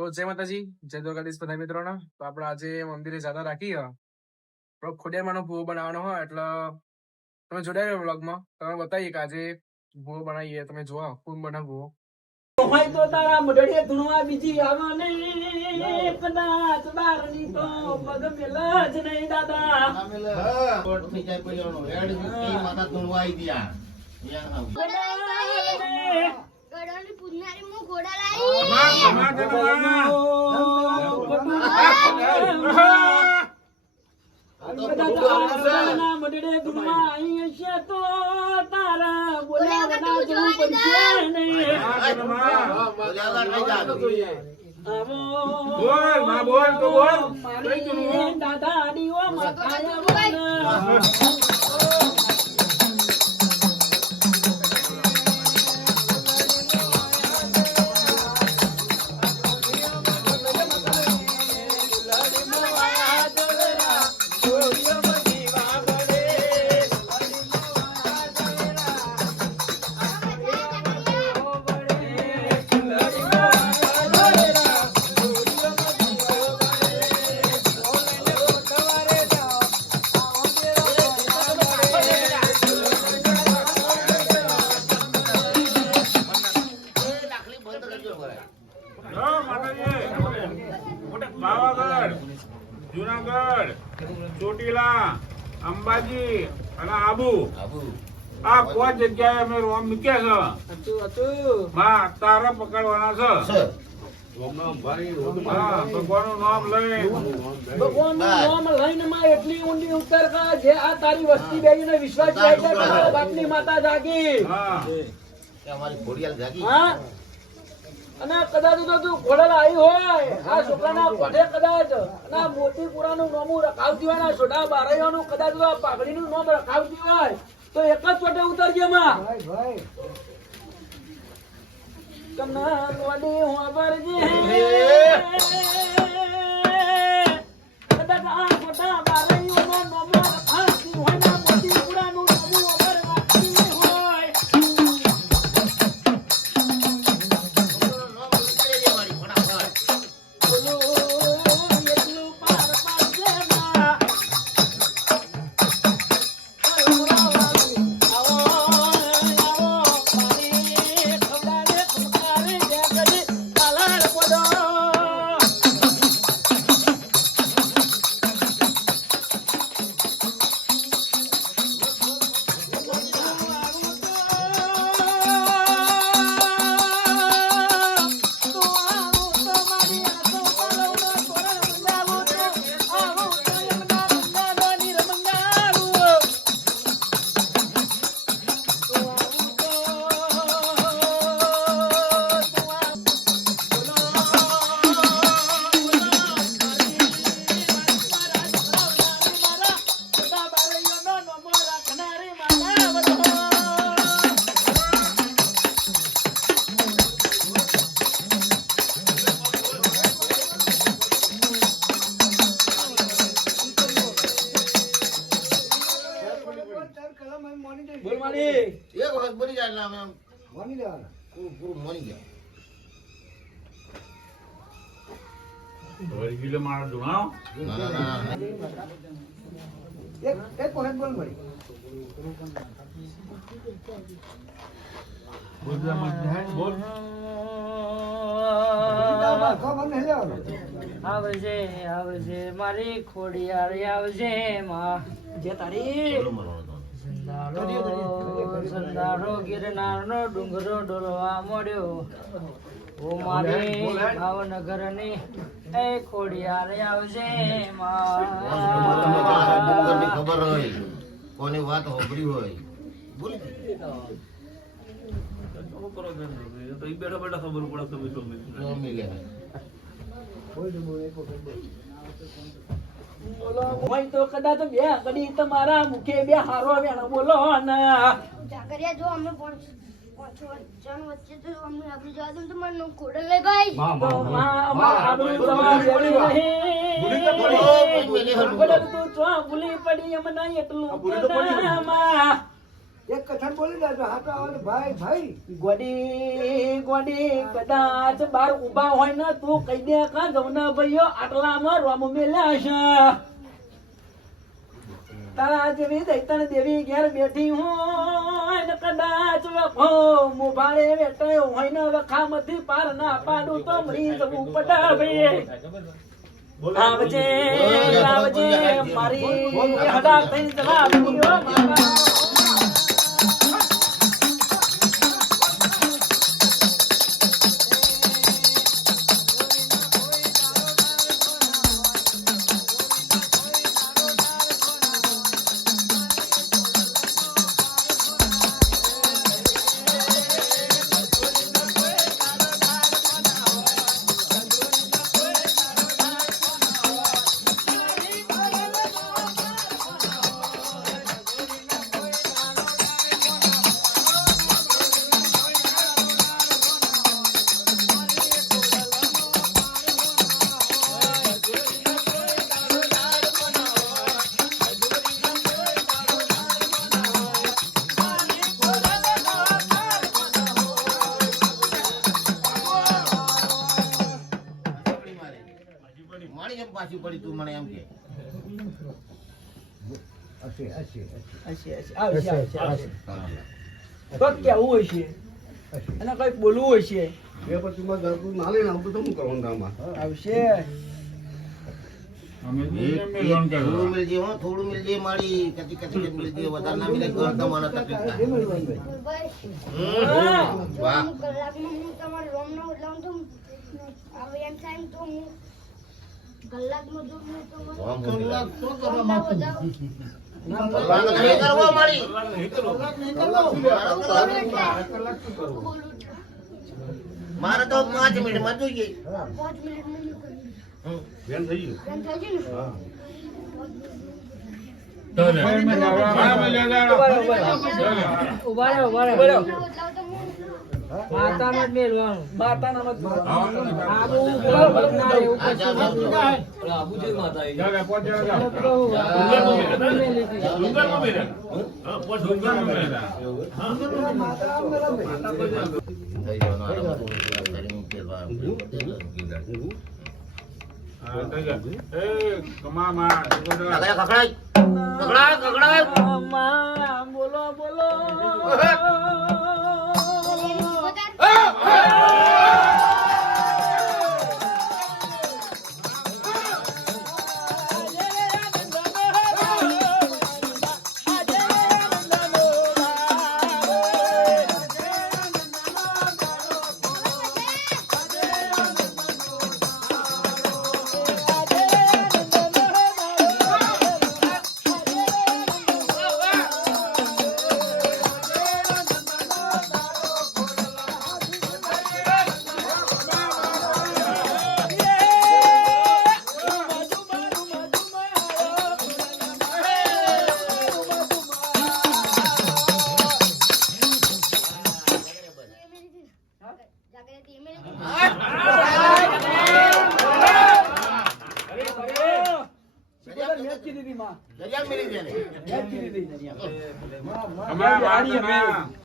તો જય માતાજી જય દ્વારકાધીશ બધા મિત્રોને. તો આપણે આજે મંદિરે જાતા રાખી ખોડિયારમાંનો ભૂવો બનાવવાનો હોય એટલે તમે જોડાયા વ્લોગમાં. તમે બતાવીએ કે આજે ભૂવો બનાવીએ. તમે જોવા કોણ ભૂવો હોય તો તારા મઢડીએ ધૂણવા બીજી આવે નહીં. કદાચ બારની તો પગ મેલ જ નહીં દાદા. ગળાની પૂજનારી હું ઘોડા હેડ મઢડે ધૂણવા આવી. હશે તો તારા બોલાવના જવું પડશે નહીં બોલ, માં બોલ, તું બોલ. મારી દાદા આડીઓ મથાયા અને આબુ? આ પાંચ જગ્યાએ અમે રોમ મૂક્યા છે? હતું હતું. માં તારા પકડવાના છે? ભગવાનનું નામ લઈ. ભગવાનનું નામ લઈને માં એટલી ઊંડી ઉતર કા જે આ તારી વસ્તી બેહીને વિશ્વાસ બાપની માતા જાગી. હા. હા. અને કદાચ તો તું ઘોડલ આવી હોય આ છોકરાના પઢે કદાચ. અને આ મોતીપુરાનું નામું રખાવતી હોય ને આ છોટા બારૈયાનું કદાચ તો આ પાઘડીનું નોમ રખાવતી હોય તો એક જ ચોટે ઉતરજે માં. લોડી હોબરજે કદાચ આ છોટા બારૈયાનો નામ મારી એક વખત બની જાય એટલે બની જાય પૂરું પૂરું મળી ગયા વળગીલે મારા ધુણાઓ ના ના ના ના. બોલ આવજે આવજે મારી ખોડિયાર આવજે માં. જે તારી. બોલો મારો વાંધો નહીં. સંદારો સંદારો ગિરનાર નો ડુંગરો ડોલવા મળ્યો. ઓ મારી ભાવનગરની એ ખોડિયાર આવજે તમને ખબર હોય કોની વાત હોભળી હોય. બોલી દે. ન મિલે. હોય તો કદાચ બે કડી તમારા મુખે બે હારો વેણ બોલો ને. જાગરિયા જો અમે જણ વચ્ચે તો અમને આપી જવા દો તો મને ઘોડા લઈ ભાઈ તો માં અમાર આબરૂ તમારી દેવી નહીં. બધા તું ચો ભૂલી પડી એમ નહીં એટલું કથન બોલી દેજો હા તો આવે ભાઈ ભાઈ. ગોડી ગોડી, કદાચ બાર ઊભા હોય ને તું કહી દે કા જમના ભાઈઓ, આટલામાં રોમ મેલ્યા તારા જેવી દૈતણ દેવી ઘેર બેઠી હોય કદાચ વખો મુભાળે વેટાયો હોય ને વખામાંથી પાર ના પાડું તો મરી જવું પડા ભાઈ આવજે આવજે મારી હડા થઈ જવા માતા મારી. એમ પાછી પડી તું મને એમ કે? કેવું હોય છે? અને કંઈક બોલવું હોય છે? એ પછી ના લઈને આવું તો શું કરવાનું આમાં આવશે. અમે એક- બીજે એક મેલણ થોડું. મિલજે હો થોડું મિલજે મારી કદી કદી કદી મિલજે વધારે ના મિલે તો તમને તકલીફ થાય ભાઈ હમ. હા. જો વાહ કલાકમાં હું તમારા રોમનો ઉડલાવું તો હવે એમ થાય તો હું મારી બોલું મારે તો પાંચ જોઈએ. હું કરી હમ. બેન થઈ ગયું. ઊભા રહો. ઊભા રહો. માતામાં જ મેલવાનું માતાના મત આબુ ઉપર ના એવું જા, જા, જા. આ. હા. એ, કકડાય. કકડાય, કકડાય. બોલો બોલો Vamos! Apa yang?